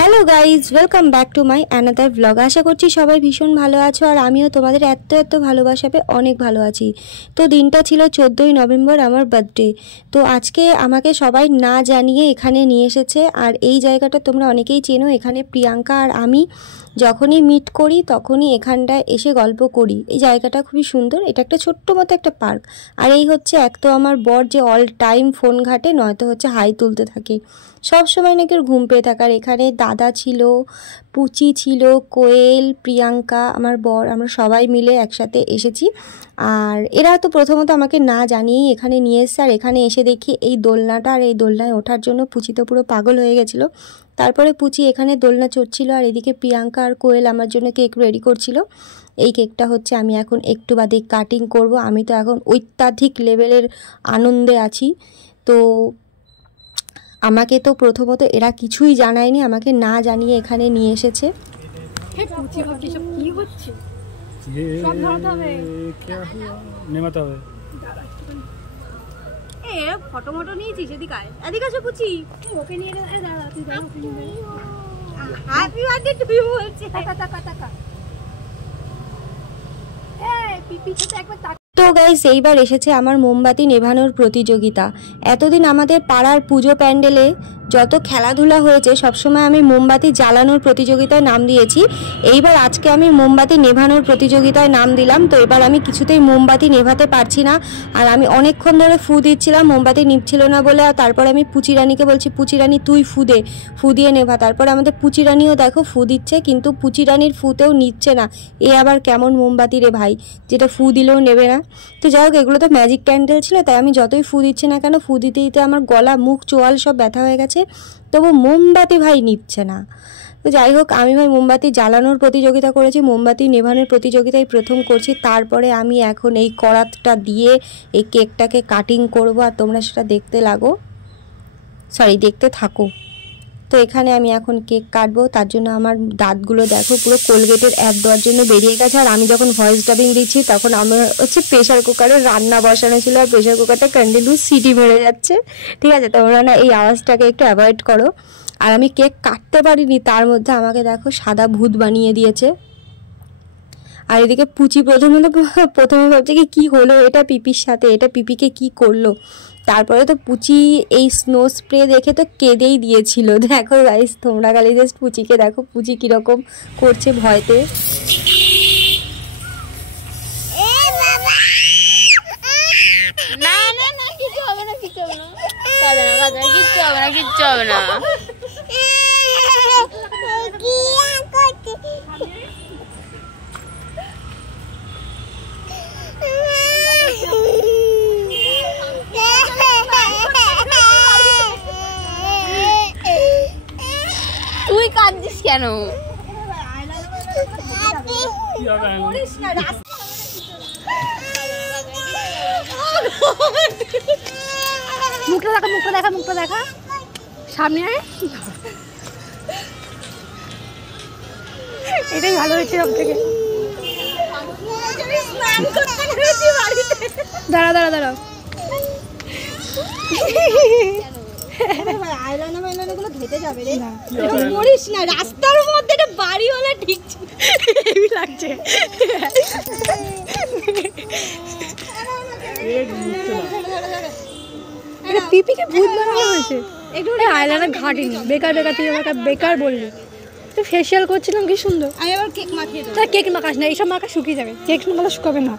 Hello guys, welcome back to my another blog. আশা করছি সবাই ভীষণ ভালো আছো, আর আমিও তোমাদের এত ভালোবাসাবে অনেক ভালো আছি। তো দিনটা ছিল 14ই নভেম্বর, আমার বার্থডে। তো আজকে আমাকে সবাই না জানিয়ে এখানে নিয়ে এসেছে, আর এই জায়গাটা তোমরা অনেকেই চেনো। এখানে প্রিয়াঙ্কা আর আমি যখনই মিট করি তখনই এখানটায় এসে গল্প করি। এই জায়গাটা খুবই সুন্দর, এটা একটা ছোট্ট মতো একটা পার্ক। আর এই হচ্ছে এক তো আমার বর, যে অল টাইম ফোন ঘাটে, নয়তো হচ্ছে হাই তুলতে থাকে সব সময়, নাকি ঘুম পেয়ে থাকার। এখানে দাদা ছিল, পুচি ছিল, কোয়েল, প্রিয়াঙ্কা, আমার বর, আমরা সবাই মিলে একসাথে এসেছি। আর এরা তো প্রথমত আমাকে না জানিয়েই এখানে নিয়ে এসছে। আর এখানে এসে দেখি এই দোলনাটা, আর এই দোলনায় ওঠার জন্য পুচি তো পুরো পাগল হয়ে গেছিলো। তারপরে পুচি এখানে দোলনা চড়ছিল, আর এদিকে প্রিয়াঙ্কা আর কোয়েল আমার জন্য কেক রেডি করছিল। এই কেকটা হচ্ছে আমি এখন একটু বাদে কাটিং করব। আমি তো এখন অত্যাধিক লেভেলের আনন্দে আছি। তো আমাকে তো প্রথমত এরা কিছুই জানায়নি, আমাকে না জানিয়ে এখানে নিয়ে এসেছে। ফটো মটো নিয়েছিস? এদিকে আসো পুচি, ওকে নিয়ে হ্যাপি বার্থডে টু ইউ বলছে। টাকা পিপি তো একবার। তো গাইস, এইবার এসেছে আমার মোমবাতি নেভানোর প্রতিযোগিতা। এতদিন আমাদের পাড়ার পুজো প্যান্ডেলে যত খেলাধুলা হয়েছে সবসময় আমি মোমবাতি জ্বালানোর প্রতিযোগিতায় নাম দিয়েছি। এইবার আজকে আমি মোমবাতি নেভানোর প্রতিযোগিতায় নাম দিলাম। তো এবার আমি কিছুতেই মোমবাতি নেভাতে পারছি না, আর আমি অনেকক্ষণ ধরে ফু দিচ্ছিলাম, মোমবাতি নিভছিল না বলে। আর তারপরে আমি পুচি রানীকে বলছি, পুচি রানী তুই ফু দিয়ে নেভা। তারপরে আমাদের পুচি রানীও দেখো ফু দিচ্ছে, কিন্তু পুচি রানীর ফুতেও নিচ্ছে না। এ আবার কেমন মোমবাতি রে ভাই, যেটা ফু দিলেও নেবে না। তো যাই হোক, এগুলো তো ম্যাজিক ক্যান্ডেল ছিল, তাই আমি যতই ফু দিচ্ছি না কেন, ফু দিতে দিতে আমার গলা, মুখ, চোয়াল সব ব্যথা হয়ে গেছে, তবু মোমবাতি ভাই নিচ্ছে না। তো যাই হোক, আমি ভাই মোমবাতি জ্বালানোর প্রতিযোগিতা করেছি, মোমবাতি নেভানোর প্রতিযোগিতায় প্রথম করছি। তারপরে আমি এখন এই করাতটা দিয়ে এই কেকটাকে কাটিং করব, আর তোমরা সেটা দেখতে থাকো। তো এখানে আমি এখন কেক কাটবো, তার জন্য আমার দাঁতগুলো দেখো পুরো কোলগেটের অ্যাপ দেওয়ার জন্য বেরিয়ে গেছে। আর আমি যখন ভয়েস ডাবিং দিচ্ছি তখন আমার হচ্ছে প্রেশার কুকারে রান্না বসানো ছিল, আর প্রেশার কুকারটা কন্টিনিউ সিটি মেরে যাচ্ছে। ঠিক আছে, তোমরা না এই আওয়াজটাকে একটু অ্যাভয়েড করো। আর আমি কেক কাটতে পারিনি, তার মধ্যে আমাকে দেখো সাদা ভূত বানিয়ে দিয়েছে। আর এদিকে পুচি প্রথমে ভাবছে কি হলো এটা পিপির সাথে, এটা পিপিকে কি করলো। তারপরে তো পুচি এই স্নো স্প্রে দেখে তো কেঁদেই দিয়েছিল। দেখো গাইস, তোমরা খালি জাস্ট পুচিকে দেখো, পুচি কিরকম করছে ভয়তে। কিচ্ছু হবে না। তুই কাঁদছিস কেন? মুখটা দেখা সামনে আয়। এটাই ভালো হয়েছে সব থেকে। দাঁড়া মরিস না, রাস্তার মধ্যে বাড়ি হলে ঠিক লাগছে। পিপিকে ভূত বানানো হয়েছে, আইলাইনার ঘাটিনি। বেকার বললি। তো ফেসিয়াল করছিলাম, কি সুন্দর। আমি আবার কেক মাখিয়ে দেবো। কেক মাখাস না, এইসব মাখা শুকিয়ে যাবে। কেক মাখা শুকাবে না।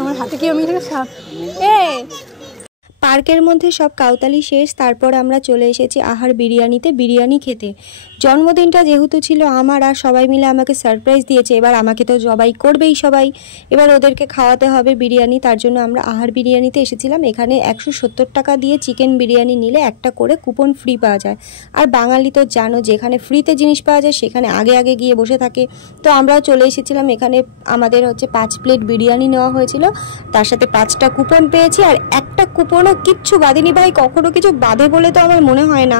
আমার হাতে কি আমি সাপ। পার্কের মধ্যে সব কাউতালি শেষ, তারপর আমরা চলে এসেছি আহার বিরিয়ানিতে বিরিয়ানি খেতে। জন্মদিনটা যেহেতু ছিল আমার, আর সবাই মিলে আমাকে সারপ্রাইজ দিয়েছে, এবার আমাকে তো জবাই করবেই সবাই, এবার ওদেরকে খাওয়াতে হবে বিরিয়ানি। তার জন্য আমরা আহার বিরিয়ানিতে এসেছিলাম। এখানে 170 টাকা দিয়ে চিকেন বিরিয়ানি নিলে একটা করে কুপন ফ্রি পাওয়া যায়। আর বাঙালি তো জানো, যেখানে ফ্রিতে জিনিস পাওয়া যায় সেখানে আগে গিয়ে বসে থাকে। তো আমরাও চলে এসেছিলাম এখানে। আমাদের হচ্ছে 5 প্লেট বিরিয়ানি নেওয়া হয়েছিল, তার সাথে 5টা কুপন পেয়েছি। আর একটা কুপনও কিচ্ছু বাঁধেনি ভাই, কখনো কিছু বাঁধে বলে তো আমার মনে হয় না।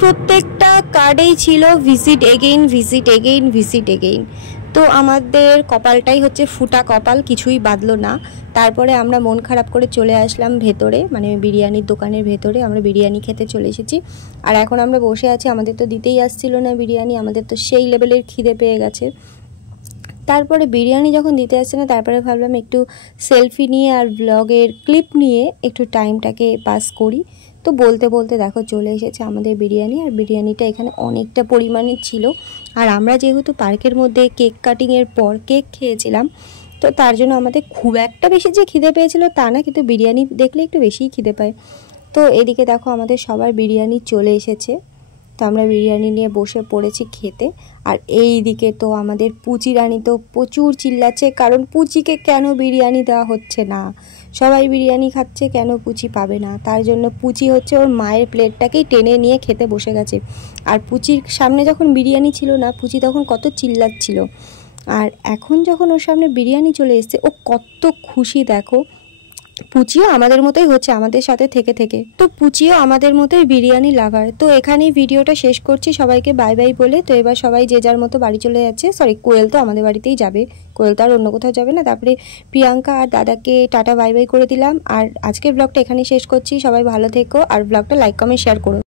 প্রত্যেকটা কার্ডেই ছিল ভিজিট এগেইন। তো আমাদের কপালটাই হচ্ছে ফুটা কপাল, কিছুই বাদলো না। তারপরে আমরা মন খারাপ করে চলে আসলাম ভেতরে, মানে বিরিয়ানির দোকানের ভেতরে আমরা বিরিয়ানি খেতে চলে এসেছি। আর এখন আমরা বসে আছি, আমাদের তো দিতেই আসছিল না বিরিয়ানি, আমাদের তো সেই লেভেলের খিদে পেয়ে গেছে। তারপরে বিরিয়ানি যখন দিতে আসছে না, তারপরে ভাবলাম একটু সেলফি নিয়ে আর ব্লগের ক্লিপ নিয়ে একটু টাইমটাকে পাস করি। তো বলতে বলতে দেখো চলে এসেছে আমাদের বিরিয়ানি। আর বিরিয়ানিটা এখানে অনেকটা পরিমাণে ছিল। আর আমরা যেহেতু পার্কের মধ্যে কেক কাটিংয়ের পর কেক খেয়েছিলাম, তো তার জন্য আমাদের খুব একটা বেশি যে খিদে পেয়েছিল তা না, কিন্তু বিরিয়ানি দেখলে একটু বেশিই খিদে পায়। তো এদিকে দেখো আমাদের সবার বিরিয়ানি চলে এসেছে। তো আমরা বিরিয়ানি নিয়ে বসে পড়েছি খেতে। আর এই দিকে তো আমাদের পুচি রানী তো প্রচুর চিল্লাচ্ছে, কারণ পুচিকে কেন বিরিয়ানি দেওয়া হচ্ছে না, সবাই বিরিয়ানি খাচ্ছে, কেন পুচি পাবে না। তার জন্য পুচি হচ্ছে ওর মায়ের প্লেটটাকেই টেনে নিয়ে খেতে বসে গেছে। আর পুচির সামনে যখন বিরিয়ানি ছিল না, পুচি তখন কত চিল্লাচ্ছিল। আর এখন যখন ওর সামনে বিরিয়ানি চলে এসছে, ও কত খুশি দেখো। পুচিও আমাদের মতোই হচ্ছে আমাদের সাথে থেকে থেকে, তো পুচিও আমাদের মতোই বিরিয়ানি লাভার। তো এখানেই ভিডিওটা শেষ করছি, সবাইকে বাই বাই বলে। তো এবার সবাই যে যার মতো বাড়ি চলে যাচ্ছে। সরি, কোয়েল তো আমাদের বাড়িতেই যাবে, কোয়েল তো আর অন্য কোথাও যাবে না। তারপরে প্রিয়াঙ্কা আর দাদাকে টাটা বাই বাই করে দিলাম। আর আজকের ব্লগটা এখানেই শেষ করছি। সবাই ভালো থেকো আর ব্লগটা লাইক কমেন্ট শেয়ার করো।